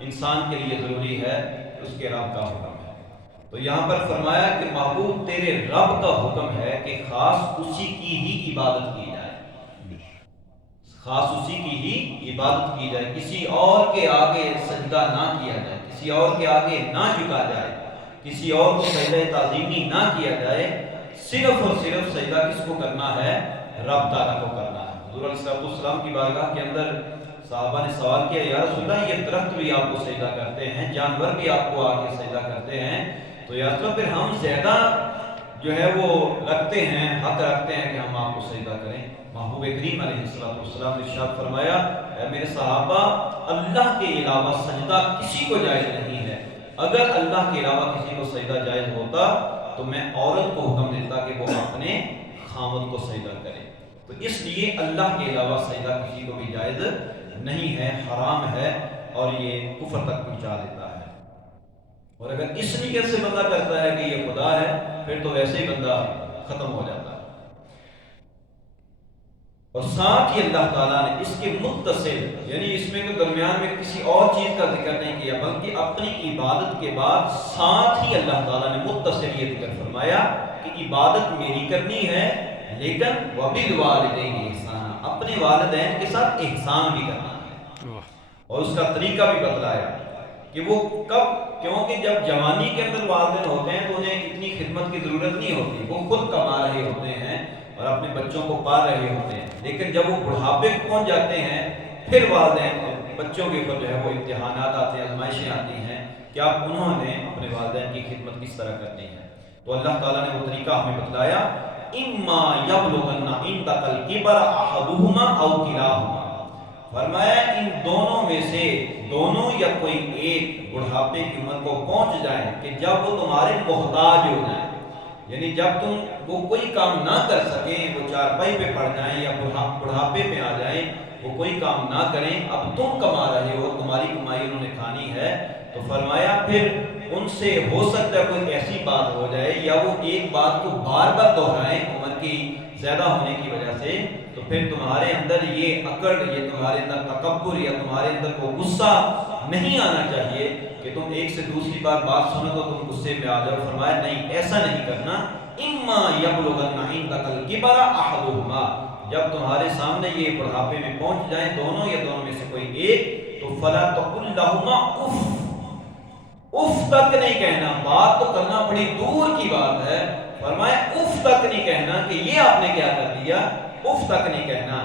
انسان کے لیے ضروری ہے اس کے رب کا حکم ہے۔ تو یہاں پر فرمایا کہ محبوب تیرے رب کا حکم ہے کہ خاص اسی کی ہی عبادت کی جائے، خاص اسی کی ہی عبادت کی جائے، کسی اور کے آگے سجدہ نہ کیا جائے، کسی اور کے آگے نہ جھکا جائے، کسی اور کو سجدہ تعظیمی نہ کیا جائے، صرف اور صرف سجدہ کس کو کرنا ہے؟ رب تعالیٰ کو کرنا ہے۔ حضور علیہ السلام کی بارگاہ کے اندر صحابہ نے سوال کیا، یا رسول اللہ یہ درخت بھی آپ کو سجدہ کرتے ہیں، جانور بھی آپ کو آ کے سجدہ کرتے ہیں، تو یا رسول اللہ پھر ہم زیادہ جو ہے وہ رکھتے ہیں، حق رکھتے ہیں کہ ہم آپ کو سجدہ کریں۔ محبوب کریم علیہ السلام نے ارشاد فرمایا، اے میرے صحابہ، اللہ کے علاوہ سجدہ کسی کو جائز نہیں ہے، اگر اللہ کے علاوہ کسی کو سجدہ جائز ہوتا تو میں عورت کو حکم دیتا کہ وہ اپنے خامد کو سجدہ کرے۔ تو اس لیے اللہ کے علاوہ سجدہ کسی کو بھی جائز نہیں ہے، حرام ہے، اور یہ کفر تک پہنچا دیتا ہے۔ اور اگر اس نیت سے بندہ کرتا ہے کہ یہ خدا ہے، پھر تو ویسے ہی بندہ ختم ہو جاتا ہے۔ اور ساتھ ہی اللہ تعالیٰ نے اس کے متصل، یعنی اس میں درمیان میں کسی اور چیز کا ذکر نہیں کیا، بلکہ اپنی عبادت کے بعد ساتھ ہی اللہ تعالیٰ نے متصل یہ ذکر فرمایا کہ عبادت میری کرنی ہے، لیکن وبالوالدین احسانا، اپنے والدین کے ساتھ احسان بھی کرنا ہے، اور اس کا طریقہ بھی بتلایا کہ وہ کب، کیونکہ جب جوانی کے اندر والدین ہوتے ہیں تو انہیں اتنی خدمت کی ضرورت نہیں ہوتی، وہ خود کما رہے ہوتے ہیں اور اپنے بچوں کو پال رہے ہوتے ہیں، لیکن جب وہ بڑھاپے کو پہنچ جاتے ہیں پھر والدین بچوں کے اوپر جو ہے وہ امتحانات آتے ہیں، آزمائشیں آتی ہیں کہ اب انہوں نے اپنے والدین کی خدمت کس طرح کرنی ہے۔ تو اللہ تعالیٰ نے وہ طریقہ ہمیں بتلایا، اما یبلغن عندک الکبر احدہما او کلاہما، فرمایا ان دونوں میں سے دونوں یا کوئی ایک بڑھاپے کی عمر کو پہنچ جائیں کہ جب وہ تمہارے محتاج ہو جائیں، یعنی جب تم وہ کوئی کام نہ کر سکیں، وہ چارپائی پہ پڑ جائیں یا بڑھاپے پہ آ جائیں، وہ کوئی کام نہ کریں، اب تم کما رہے ہو، تمہاری کمائی انہوں نے کھانی ہے، تو فرمایا پھر ان سے ہو سکتا ہے کوئی ایسی بات ہو جائے یا وہ ایک بات کو بار بار دہرائیں عمر کی زیادہ ہونے کی وجہ سے، تو پھر تمہارے اندر یہ اکڑ، یہ تمہارے اندر تکبر یا تمہارے اندر کو غصہ نہیں آنا چاہیے کہ تم ایک سے دوسری بار بات سنو تو تم غصے میں آ جاؤ۔ فرمایا نہیں، ایسا نہیں کرنا، اما یبلغن عندک الکبر احدہما، جب تمہارے سامنے یہ بڑھاپے میں پہنچ جائیں دونوں یا دونوں میں سے کوئی ایک، تو فلا تقل لہما اف، اف تک نہیں کہنا، بات تو کرنا بڑی دور کی بات ہے، فرمایا اف تک نہیں کہنا کہ یہ آپ نے کیا کر دیا، اف تک نہیں کہنا۔